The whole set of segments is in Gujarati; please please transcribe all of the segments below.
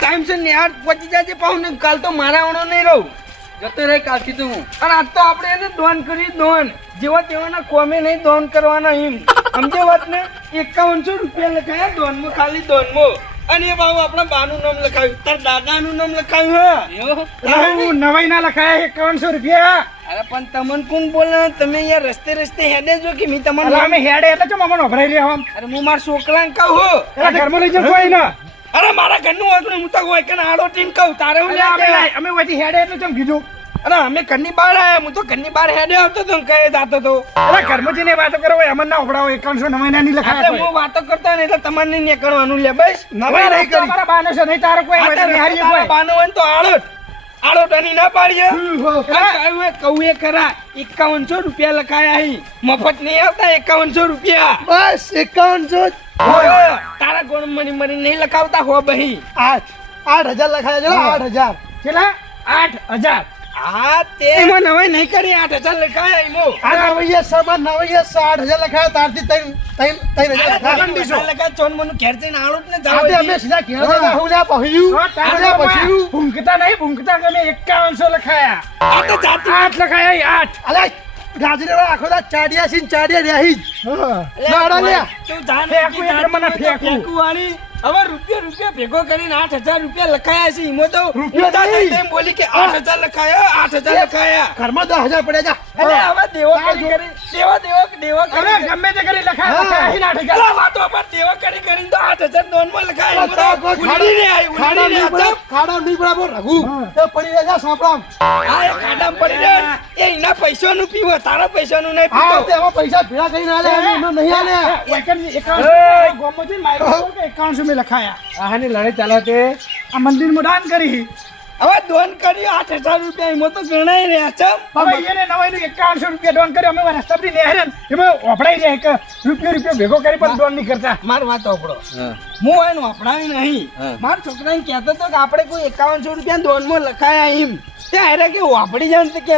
ટાઈમ છે નિહાર પહોંચી જાજે પાહુ ને કાલ તો મારા વણો નહીં રહું. જતો રહે કાલથી તો હું. અને આજ તો આપણે એને દોન કરી દોન. જેવા તેવાના કોમે નહીં દોન કરવાના એમ. સમજે વાત ને? એકાવનસો રૂપિયા લખાયા દોનમાં ખાલી દોનમાં. અને એ બાબુ આપણા બાનું નામ લખાવ્યું. તાર દાદાનું નામ? હા. નવાઈ ના લખાયા એકાવનસો રૂપિયા અરે પણ તમને કોણ બોલે? તમે યાર રસ્તે રસ્તે હેડે જો કે મેં તમને અમે હેડે એટલે જો અમને વભરાઈ રહ્યા અરે હું મારા છોકરાને કહું એટલે ઘરમાં લઈ જાઓ કોઈ ના અરે મારા ઘરનું વાંકડું હું તો હોય કે આડો ટીમ કહું તારે હું અમે વચ્ચે હેડે એટલે ચમ કીધું. અરે અમે ઘરની બહાર આયા હું તો ઘરની બહાર હેડે આવતો તો કહે જાતો તો અરે ઘરમાં જઈને વાતો કરો હોય અમને ના ઉભરાવો એકાવનસો નવાઈ ના લખાય હું વાતો કરતા ને એટલે તમારે નહીં નીકળવાનું લે બસ. નવાઈ નહીં કરી. બાનો છે નહીં તારો કોઈ બાનો હોય તો આળોટ આળોટ આની ના પાડીએ? હમ, હો. હા, કહ્યું એ કહું એ ખરા એકાવનસો રૂપિયા લખાયા અહીં. મફત નહીં આવતા એકાવનસો રૂપિયા. બસ એકાવનસો તારા ગોળ મરી મરી નહીં લખાવતા હો બહી. આઠ આઠ હજાર લખાયા છે આઠ હજાર. કેટલા? આઠ હજાર. હા તે એમાં નવાઈ નહીં કરી આઠ હજાર લખાયા એમાં આ નવૈયા સામાન નવૈયા સાઠ હજાર લખાયા તારથી ત્રણ ત્રણ ત્રણ હજાર લખાયા. લગા ચોન મનું ઘેર જઈને આળોટ ને જાવ આજે અમે સીધા ઘેર જઈને આવું લ્યા પહ્યું. હો, તારા પહ્યું. ભૂંકતા નહીં ભૂંકતા તમે એકાવનસો લખાયા આ તો જાતિ આઠ લખાયા આઠ અલા, ગાજરીવાળા આખો દાડો ચાડિયા છે ચાડિયા રહ્યા જ. નાડા લ્યા. તું જાણ ફેંકું મને ફેંકું. ફેંકું વાળી. હવે રૂપિયા રૂપિયા ભેગો કરીને આઠ હજાર રૂપિયા લખાયા છે. એમાં તો રૂપિયા બોલી કે આઠ હજાર લખાયા આઠ હજાર લખાયા. ઘરમાં દસ હજાર પડ્યા જા. એટલે હવે દેવો કરી દેવો દેવો દેવો અરે ગમે તે કરી લખાયા. લખાયા આઠ હજાર. વાતો પર દેવો કરી કરીને તો આઠ હજાર લખાયા. એમાં તો કોઈ ઉડી રે આઈ, ખાડા નહીં પડે, ખાડા નહીં પડે, રઘુ. તો પડી રહ્યા સાંપડામ. આ ખાડા પડી જાય એ એના પૈસાનું પીવો તારા પૈસાનું નહીં પીવો એમાં પૈસા ભેગા કરીને આલે, એમને નહીં આલે. એકાવનસો ગોમો લખાયા. આહાની લડાઈ ચાલે તે? આ મંદિરમાં દાન કરી. હવે દોન કર્યું આઠ હજાર રૂપિયા એમાં તો ગણાય રહ્યા છે. હવે એને નવાઈનું એકાવનસો રૂપિયા ડોન કર્યો. અમે રસ્તા પર નેહરે એમાં વપરાઈ જાય કે રૂપિયો રૂપિયો ભેગો કરી પણ ડોન નહીં કરતા. મારી વાત સાંભળો હા. હું એનું અપડાવી નહીં. મારા છોકરાને કહેતો હતો કે આપણે કોઈ એકાવનસો રૂપિયા દોનમાં લખાયા એમ. ત્યાં હારે કે વાપડી જાય ને કે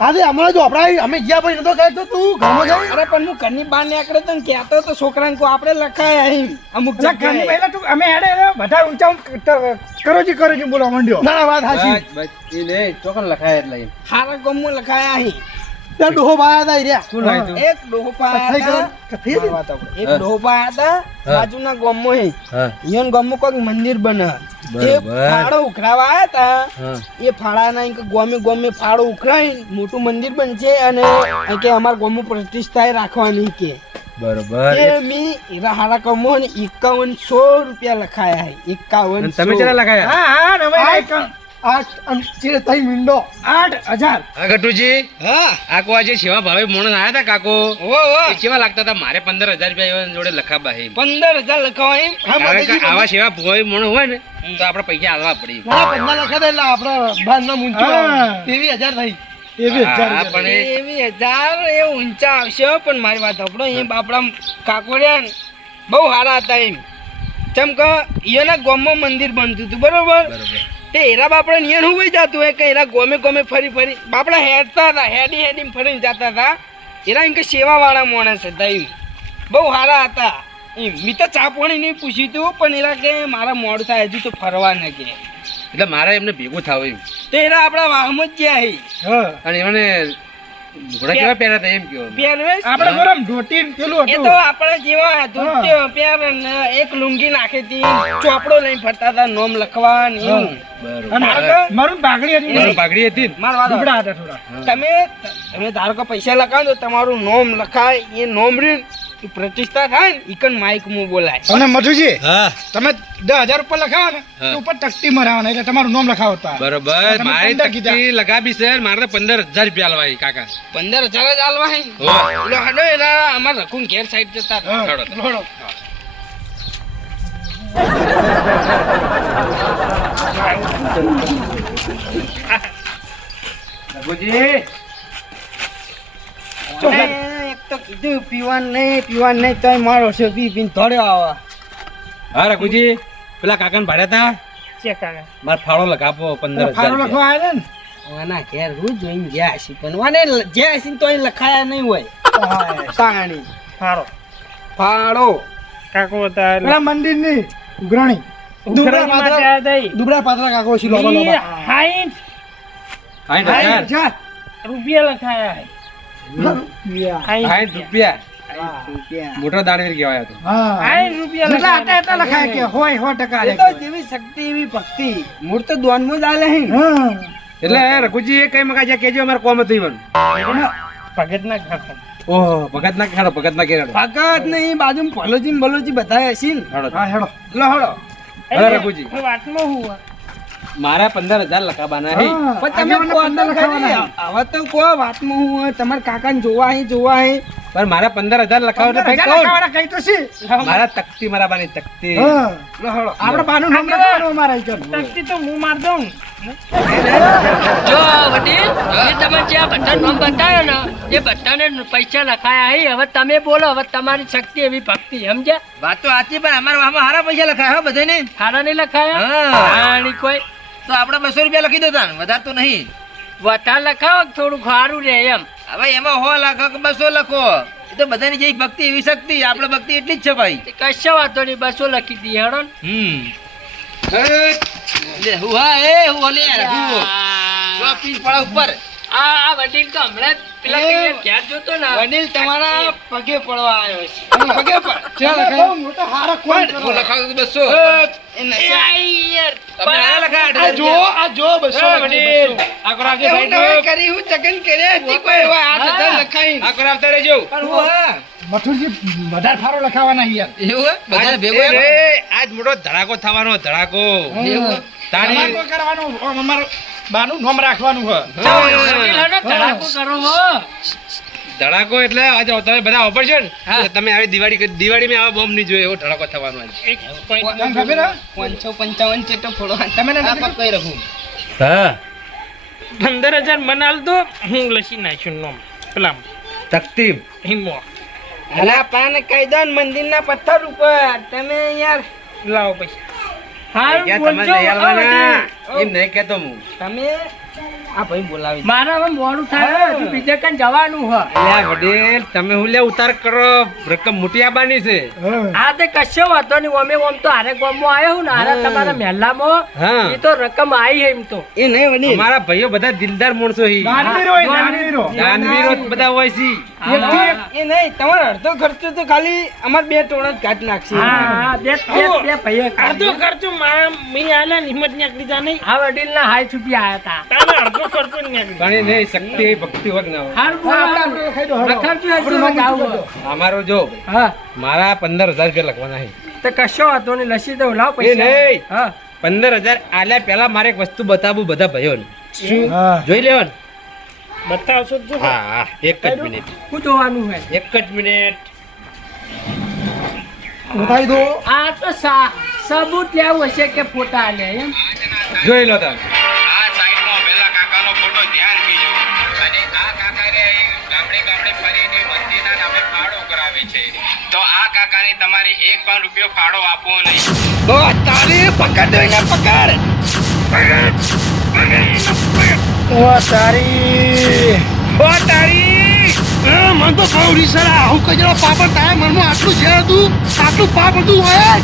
આજે હમણાં જો અમે ગયા પછી નતો તો તું ઘરમાં જઈ અરે પણ હું ઘરની બહાર તો ને કહેતો તો છોકરાને કહું આપણે લખાયા એમ અમુક ઘરની પહેલા તું અમે હેડે બધા ઊંચા કરો કરોજી કરોજી બોલવા માંડ્યો. ના ના, વાત હાચી. બસ બસ એ નહીં ચોકન લખાય એટલે. હારા ગમમાં લખાયા અહીં. ત્યાં ડોહો હતા રહ્યા. શું લાય એક ડોહપા કથાઈ હતા. હતી? એક બાજુના ગામમાં હા. ઈયોન ગામમાં કોઈક મંદિર બને એ બરોબર. ફાળો ઉખરાવા આવ્યા હતા એ ફાળાના ગોમે ગોમે ફાળો ઉખરાઈ મોટું મંદિર બનશે અને આ કે અમારા ગોમમાં પ્રતિષ્ઠા રાખવાની કે. બરોબર. એ મી હારા કમો ને એકાવન સો રૂપિયા લખાયા એકાવન તમે કેટલા લખાયા? હા હા નવાઈ આઠ અને ચીડે તઈ મીંડો. આઠ હજાર. હા ગટુજી હા. કાકો આજે સેવા ભાવે મોણસ આવ્યા હતા કાકો? ઓ ઓ કેવા લાગતા હતા મારે પંદર હજાર રૂપિયા જોડે લખાવા હે. પંદર હજાર લખાવા એમ? આવા સેવા ભાવે મોણ હોય ને તો આપણે પૈસા આલવા પડી. ના પંદર લખા એટલે આપડે બાર ના મૂંચો. તેવી હજાર થઈ. એવી હજાર પણ એવી હજાર એ ઊંચા આવશે પણ મારી વાત આપણો એ બાપડા કાકોડિયા બહુ સારા હતા એમ. જેમ કે ઈયોના ગામમાં મંદિર બનતું હતું બરોબર? બરોબર. એરા બાપડા નિયન હું જતું હોય કે એરા ગોમે ગોમે ફરી ફરી બાપડા હેડતા હતા હેડી હેડી ફરીને જતા હતા. એરા એમ કે સેવા વાળા માણસ હતા એમ. બહુ સારા હતા. મેં તો ચા પાણી નહીં પૂછ્યું તું પણ એરા કે મારા મોડું થાય હજુ તો ફરવા ન કે એટલે મારા એમને ભેગું થાવ એમ. તો એરા આપણા વાહમાં જ ગયા હી. અને એમને ઘોડા કેવા પહેરા હતા એમ કેવો પહેરવેશ આપણે ગરમ ધોતી પેલું હતું. એ તો આપણે જેવા ધોતીઓ પહેરે ને એક લુંગી નાખી હતી ચોપડો લઈને ફરતા હતા નોમ લખવા ને એવું બરોબર. અને આગળ? મારું પાઘડી હતી. મારી પાઘડી હતી ને? માર હતા થોડા. તમે તમે ધારો કે પૈસા લખાવો તો તમારું નોમ લખાય એ નોમ રે એ પ્રતિષ્ઠા થાય ને ઇકન માઇક મુ બોલાય. અને મધુજી હા. તમે દસ હજાર ઉપર લખાવો ને તો ઉપર તકતી મરાવાના એટલે તમારું નામ લખાવતા બરોબર. મારે. તકતી લગાવી છે મારે તો પંદર હજાર રૂપિયા આલવાય કાકા. પંદર હજાર જ આલવા હે. હો. હડો એના અમારે રખું ઘેર સાઈડ જતા. હેડો. રઘુજી તો કીધું પીવાનું નહીં પીવાનું નહીં તોય મારો છે પી પીને ધોડ્યો આવા. હા રઘુજી પેલા કાકાને ભાડ્યા હતા કાકા. મારે ફાળો લગાવો પંદર ફાળો લખવા આવ્યા ને? આના ઘેર રોજ જોઈને ગયા છે પણ વાને જ્યાં છે તો લખાયા નહીં હોય. સાણી ફાળો. ફાળો. પેલા મંદિરની ઉઘરાણી. દુબળા પાતળા દુબળા પાતળા કાકો છે લોબા રૂપિયા લખાયા. આઠ રૂપિયા. મોટો દાનવીર કહેવાય હતો. હા. રૂપિયા જેટલા હતા. એટલા લખાય કે હોય સો ટકા એ તો જેવી શક્તિ એવી ભક્તિ. મૂળ તો દોનમાં જ આલે એટલે રઘુજી એ કઈ મગા કેજો અમારે કોમ હતું ઈવન. ભગત ના ખાતા ઓહો ભગત ના ખેડો ભગત ના કેરાડો ભગત બાજુ ભલોજી ભલોજી બધા હશે ને હેડો. હા હેડો. લો હળો હવે રઘુજી. વાતમાં હું મારા પંદર હજાર લખાવાના હે. પણ તમે. હવે તો કો વાતમાં હું તમારા કાકાને જોવા અહીં જોવા અહીં પણ મારા પંદર હજાર લખાવો એટલે ભાઈ કોણ? કઈ તો છે મારા તકતી મારા બાની તકતી. હા. આપણે બાનું નામ લખવાનું અમારા તકતી તો હું માર દઉં. જો વડીલ એ તમે જે આ બધા નામ બતાવ્યો ને એ બધાને પૈસા લખાયા હે. હવે તમે બોલો હવે તમારી શક્તિ એવી ભક્તિ સમજ્યા? વાત તો સાચી પણ અમારા હારા પૈસા લખાય હો બધાને ખાડા નહીં લખાયા? હા. કોઈ તો આપણે બસો રૂપિયા લખી દો તાન વધારે તો નહીં. વધારે લખાવો થોડું સારું રહે એમ. હવે એમાં હો લખો કે બસો લખો? એ તો બધાની જેવી ભક્તિ એવી શક્તિ આપણે ભક્તિ એટલી જ છે ભાઈ. કશો વાંધો નહીં બસો લખી દઈએ હેડો. હમ. લે હું એ હું લે જો પીસ પડા ઉપર. આ આ વડીલ તો હમણાં જ પેલા જોતો ને વડીલ તમારા પગે પડવા આવ્યો છે. પગે પડ ચાલ મોટા હારા કોણ કરો. હું લખાવું તો બસો. એ એ નશા. આઈ યાર. તમે હારા લખાય જો આ જો બસો વડીલ આ કરો આપજો એવું સાઈડ નવે કરી હું ચગન કર્યા હતી કોઈ એવા આઠ હજાર લખાઈ આ કરો રહેજો. પણ હું હા. મથુરજી વધારે ફારો લખાવાના યાર. એવું ભેગું આજ મોટો ધડાકો થવાનો ધડાકો. એવું? ધડાકો કરવાનું? અમારું બાનું નોમ રાખવાનું છે ધડાકો કરો હો. ધડાકો એટલે આજે તમે બધા વાપરશો ને તમે આવી દિવાળી દિવાળીમાં આવા બોમ્બ નહીં જોઈએ એવો ધડાકો થવાનો આજે ખબર પાંચસો પંચાવન ચેટો ફોડો. તમે કઈ રાખું. હા. પંદર હજાર મનાલ તો હું લસી નાખ્યું નોમ. પેલા તકતીબ હિમો. અલા પાન કહી મંદિરના પથ્થર ઉપર. તમે યાર લાવો પૈસા. હારું બોલજો એમ નહીં કહેતો હું. તમે આ ભાઈ બોલાવી મારે હવે મોડું થાય હજુ બીજે કઈ જવાનું હ અલ્યા વડીલ તમે હું લે ઉતાર કરો રકમ મોટી આબાની છે આ તે કશો વાંધો નહીં ઓમે ઓમ તો હારે ગામમાં આવ્યો હું ને હારે તમારા મહેલામાં હા. એ તો રકમ આવી એમ તો. એ નહીં વડીલ. અમારા ભાઈઓ બધા દિલદાર માણસો હી દાનવીરો દાનવીરો. દાનવીરો બધા હોય છે. એ નહીં તમારો અડધો ખર્ચો તો ખાલી અમાર બે ટોણા જ કાઢ નાખશે. હા હા બે બે બે ભાઈઓ અડધો ખર્ચો મારા મી આલે નિમત નીકળી જા નહીં આ વડીલ ના હાઈ છુપી આયા હતા તારે અડધો પણ નહીં શક્તિ ભક્તિ હોય. ના હા. અમારો જો મારા પંદર હજાર રૂપિયા લખવાના છે. તો કશો વાંધો નહીં લસી દઉં લાવ પૈસા. નહીં. હા. પંદર હજાર આલ્યા પહેલા મારે એક વસ્તુ બતાવું બધા ભાઈઓને. શું? જોઈ લેવાનું? બતાવશો જો. હા હા. એક જ મિનિટ. શું જોવાનું હોય? એક જ મિનિટ. બતાવી દો. આ તો સા સબૂત લેવું હશે કે ફોટા લે એમ? જોઈ લો તમે. કરાવે છે. તો આ કાકાને તમારે એક પણ રૂપિયો ફાળો આપવો નહીં. ઓ તારી પકડ એને પકડ. ઓ તારી. ઓ તારી. મને તો બહુ રીસરા આવું કજરો પાપડ તારે મનમાં આટલું છે હતું? આટલું પાપ હતું હોય?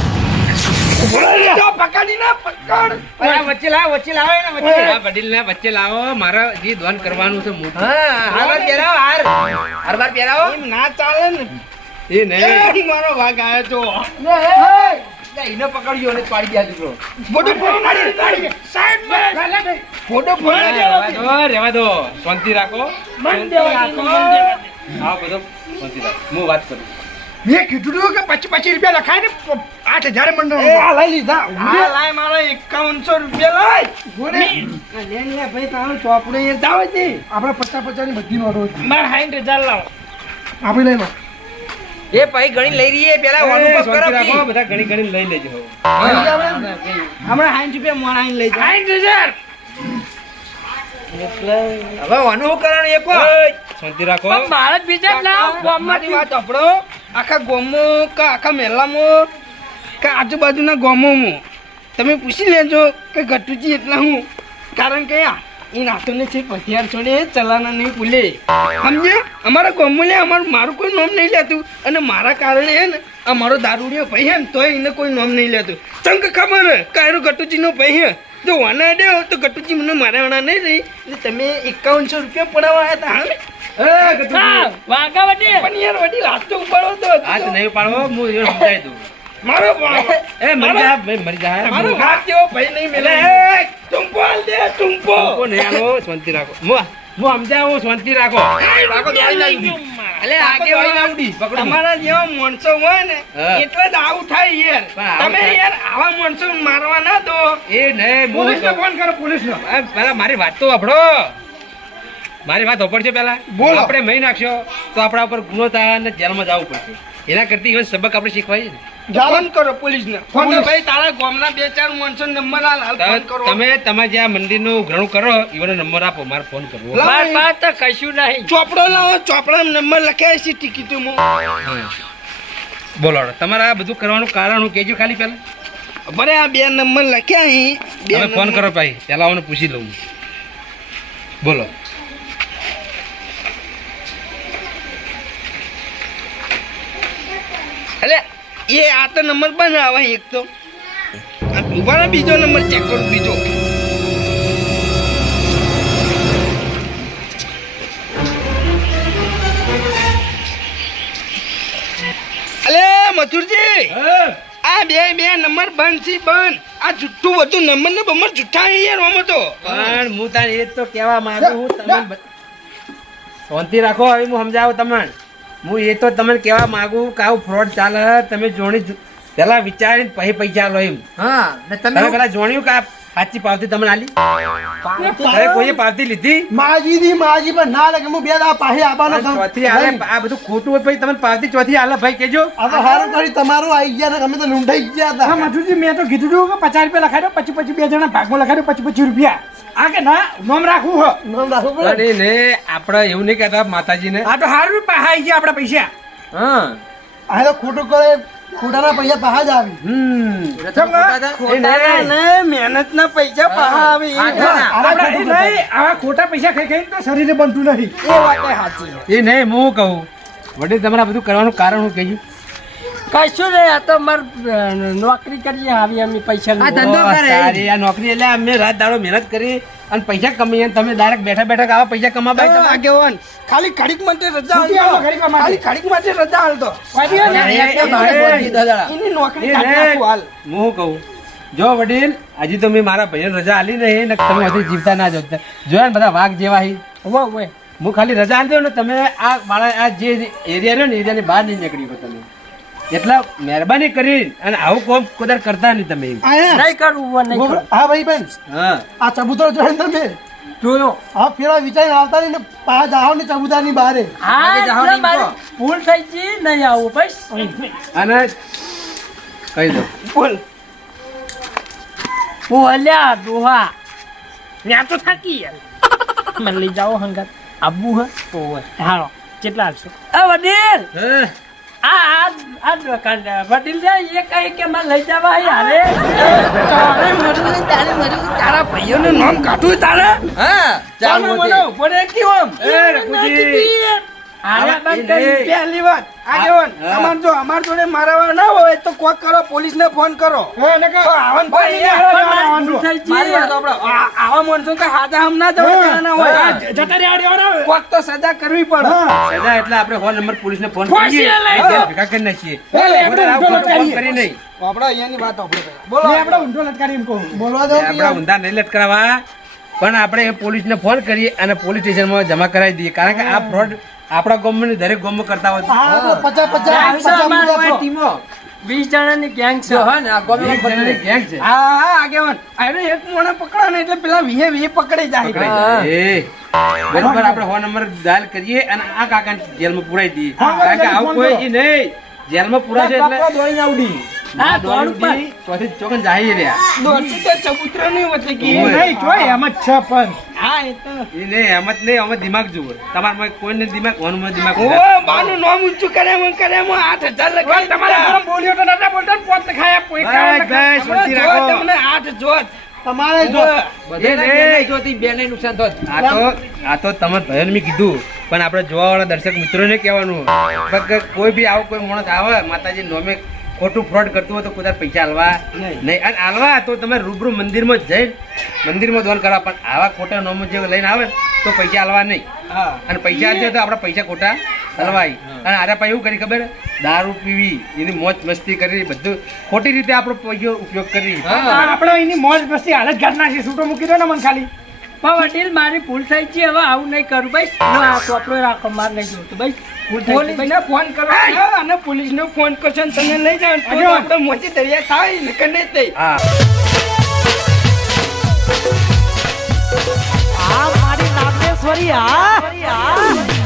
વચ્ચે લાવો વચ્ચે લાવો એને વચ્ચે આ વડીલને વચ્ચે લાવો મારા જે ધ્વન કરવાનું છે મોટું. હા હાર પહેરાવો હાર. હાર પહેરાવો. ના ચાલે ને. એ નહીં. મારો ભાગ આવ્યો તો. ઈને અને પાડી ગયા દીકરો ફોટો સાઈડ ફોટો ફોડી દો. શાંતિ રાખો. આ બધો શાંતિ રાખો. હું વાત કરું. મેં કીધું હતું કે પચીસ પચીસ રૂપિયા લખાય ને આઠ હજાર મંડળ આ લઈ લીધા. આ લાય મારો એકાવનસો રૂપિયા લાય. ગોરે લે લે ભાઈ તારો ચોપડે એ જાવ જ નહીં. આપણે પચાસ પચાસની બધી નોટો. મારે સાઈઠ હજાર લાવો. આપણે લઈ લો. એ ભાઈ ગણી લઈ રહી પેલા એ, અનુભવ કરો બધા ગણી ગણી લઈ લેજો. હમણાં સાઠ રૂપિયા આવીને લઈ જાય સાઈઠ હજાર? હવે અનુભવ કરવાનું એક. શાંતિ રાખો. પણ મારે બીજા ગામમાંથી. વાત સાંભળો. આખા ગોમો કે આખા મહેલામાં કે આજુબાજુના ગોમોમાં તમે પૂછી લેજો કે ગટુજી એટલે હું. કારણ કે આ એ નાતોને છે હથિયાર છોડે ચલાના નહીં ભૂલે. સમજે અમારા ગામમાં લે અમારું મારું કોઈ નામ નહીં લેતું. અને મારા કારણે હે ને અમારો દારૂડિયો ભાઈ હે ને તોય એને કોઈ નામ નહીં લેતું. ચંક ખબર હે કાયરો ગટુજીનો ભાઈ હે. જો વાના દેવો તો ગટુજી મને મારા વાળા નહીં રહી. એટલે તમે એકાવનસો રૂપિયા પડાવવા આવ્યા હતા હા? હા પણ યાર વડીલ હાથ તો ઉપાડો તો. હાથ નહીં પાડવો હું દઉં. મારો એ મરી જા ભાઈ મરી જા. મારો હાથ જેવો ભાઈ નહીં મેલે. એ દે ટુંપો કો નહીં આલો શાંતિ રાખો. હું હું સમજાવું શાંતિ રાખો. રાખો દોડી ના અલે રાખો દોડી ના પકડો. તમારા જેવા માણસો હોય ને એટલે જ આવું થાય યાર. તમે યાર આવા માણસો મારવા ના દો. એ નહીં હું પોલીસને ફોન કરો પોલીસ નો પેલા મારી વાત તો વાપરો. મારી વાત વાપરજો પેલા. બોલ. આપણે મહી નાખશો તો આપણા ઉપર ગુનો થાય અને જેલમાં જવું પડશે. એના કરતી ઇવન સબક આપણે શીખવાય ને. ફોન કરો પોલીસ ને ફોન ભાઈ તારા ગામના બે ચાર માણસો નંબર આ હાલ ફોન કરો. તમે તમે જે આ મંદિરનું ગ્રહણ કરો એવાનો નંબર આપો મારે ફોન કરવો. બાર બાર તો કશું નહીં. ચોપડો લાવો ચોપડા નંબર લખાય છે ટિકિટો બોલો તમારે આ બધું કરવાનું કારણ હું કેજો ખાલી પહેલા. અમારે આ બે નંબર લખ્યા અહીં. તમે ફોન કરો ભાઈ પેલા હું પૂછી લઉં. બોલો. અલે એ આ તો નંબર પણ આવે એક તો. આ ઊભા બીજો નંબર ચેક કરું બીજો. મથુરજી. આ બે બે નંબર બંધ છે બંધ. આ જુઠ્ઠું બધું નંબર ને બમર જુઠ્ઠા યાર તો. પણ હું તારે એ તો કહેવા માંગુ હું તમે બ- શાંતિ રાખો હવે હું સમજાવું તમને. હું એ તો તમને કહેવા માંગુ કે આવું ફ્રોડ ચાલે તમે જોણી પેલા વિચારીને પછી પૈસા લો એમ. હા ને તમે પેલા જોણ્યું કે પાછી સાચી પાવતી તમને આલી? હવે કોઈએ પાવતી લીધી? માજી ની માજી પણ ના લાગે હું બે દા પાહી આપવાનો ચોથી આલે આ બધું ખોટું હોય પછી તમને પાવતી ચોથી આલે ભાઈ કેજો આ તો હારું કરી તમારું આવી ગયા ને અમે તો લૂંટાઈ ગયા હા હતા મેં તો કીધું કે પચાસ રૂપિયા લખાડ્યો પછી પછી બે જણા ભાગમાં લખાડ્યો પછી પછી રૂપિયા. આ કે ના નોમ રાખવું હો. નામ રાખવું પડે. પણ એને આપણે એવું નહીં કહેતા માતાજીને. આ તો સારું પહાઈ ગયા આપણા પૈસા. હા. આ તો ખોટું કરે ખોટાના પૈસા પહા જ આવી. હમ. ખોટા ને. મહેનત ના પૈસા પહા આવે આવા ખોટા પૈસા ખાઈ ખાઈને તો શરીરે બનતું નથી એ વાત સાચી એ નહીં હું કહું. વડીલ તમારા બધું કરવાનું કારણ હું કહેજો કશું નહીં આ તો માર નોકરી કરીએ આવી અમે પૈસા આ ધંધો કરે. આ નોકરી એટલે અમે રાત દાડો મહેનત કરી અને પૈસા કમીએ અને તમે ડાયરેક્ટ બેઠા બેઠા આવા પૈસા કમાવા ભાઈ તમે આગેવાન ખાલી ઘડીક માટે રજા હાલતો. ખાલી ઘડીક માટે રજા હાલતો. એની નોકરી કાઢી નાખું હાલ. હું કહું જો વડીલ હજી તો મેં મારા ભાઈને રજા આલી નહીં ને તમે હજી જીવતા ના જોતા જોયા ને બધા વાઘ જેવા હી? વાહ હું ખાલી રજા આલી દઉં ને તમે આ મારા આ જે એરિયા રહ્યો ને એરિયાની બહાર નહીં નીકળી તમે. એટલે મહેરબાની કરી અને આવું કોમ કદાર કરતા નહીં તમે નહીં કરવું નહીં હા ભાઈ બેન હા. આ ચબૂતરો જોઈને તમે? જોયો. હા પેલા વિચારીને આવતા નહીં પા જાઓ ને ચબૂતાની ની બારે. ભૂલ થઈ ગઈ નહીં આવું ભાઈ અને કહી દો. બોલ. હું દોહા. ત્યાં તો થાકી યાર મને લઈ જાઓ હંગાત. આબુ હે? તો હાલો કેટલા હાલશો? આ વડીલ! હા. આ આ આ દુકાન વડીલ જાય એ કહે કે મને લઈ જવા યારે તારે મરવું તારે મરવું તારા ભાઈઓનું નામ કાઢું તારે? હા ચાલ મને આમ? એ રઘુજી. આરે બંધ કરી નહીં. પહેલી વાત? આગેવાન હા. તમારે જો અમાર જોડે મારવા ના હોય તો કોક કરો પોલીસ ને ફોન કરો. હા, ને કે- આવન ભાઈ નહીં યાર. આવે, આવવાનું. થઈ ગઈ. મારી વાત સાંભળો. આ- આવા માણસો કઈ હાજા હમ ના જવા ના હોય. જતા રહ્યા રહેવાના હવે. કોક તો સજા કરવી પડે. સજા એટલે આપણે ફોન નંબર કરીએ. ભેગા કરી નાખીએ. આપણે ઊંધો. કરી નહીં. આપણે અહીંયાની વાત આપણે ને બોલો આપણે ઊંધો લટકારી એમ કહું. બોલવા દો આપણા ઊંધા નહીં લટકાવવા પણ આપણે પોલીસને ફોન કરીએ અને પોલીસ સ્ટેશનમાં જમા કરાવી દઈએ. કારણ કે આ ફ્રોડ આપણા ગામમાં દરેક ગામમાં કરતા હોય તો. પચાસ પચાસ ગેંગ છે. ટીમો. વીસ ગેંગ હા ને આ ગોમ એક જણાની ગેંગ છે. હા હા આગેવાન. અરે એક મોણે પકડો ને એટલે પેલા વીએ વીએ પકડે જાય. પકડાઈ જાય. એ, બરોબર આપણે ફોન નંબર ડાયલ કરીએ અને આ કાકાને જેલમાં પુરાઈ દઈએ. કારણ કે આવું કોઈ ઈ નહીં. જેલમાં પુરાશે એટલે દોડીને આવડી. હા દોડ પર ઉડી, ચોકન જાય રહ્યા. દોડતી તો ચબૂતરો નહીં વચ્ચે કે નહીં જોય એમ જ છે પણ. હા એ તો. એ નહીં એમ જ નહીં અમે દિમાગ જુઓ. તમારે કોઈને દિમાગ કોનું દિમાગ ઓ બાનું નામ ઊંચું કરે એમ કરે એમ આઠ હજાર તમારે તમારા બોલ્યો તો નતા બોલતા પોત ખાયા કોઈ બસ, બસ, શાંતિ રાખો. તમને આઠ જોત. તમારે જો. બધે જોતી બે ને નુકસાન થોત. આ તો આ તો તમે ભયન મેં કીધું પણ આપણે જોવા વાળા દર્શક મિત્રોને કહેવાનું. કેવાનું કોઈ બી આવો કોઈ માણસ આવે માતાજી નોમે ખોટું ફ્રોડ કરતું હોય તો કદાચ પૈસા હાલવા નહીં. અને હાલવા તો તમે રૂબરૂ મંદિરમાં જઈને મંદિરમાં દોન કરવા. પણ આવા ખોટા નોમો જે લઈને આવે તો પૈસા હાલવા નહીં. અને પૈસા આપશે તો આપણા પૈસા ખોટા હલવાય. અને આરે પાસે એવું કરી ખબર? દારૂ પીવી એની મોજ મસ્તી કરી બધું ખોટી રીતે આપણો પૈસો ઉપયોગ કરી. આપણે એની મોજ મસ્તી હાલત ઘાટ નાખી છૂટો મૂકી દો ને મને ખાલી. પણ વડીલ મારી ભૂલ થઈ છે. હવે આવું નહીં કરું. ભાઈ લો આ ચોપડો રાખો માર નહીં જોતું. ભાઈ પોલીસને ફોન કરો અને પોલીસને ફોન કરશો ને તમે લઈ જાઓ તો મોચી દરિયા થાય ને કે નહીં થઈ. આ મારી નામેશ્વરી આ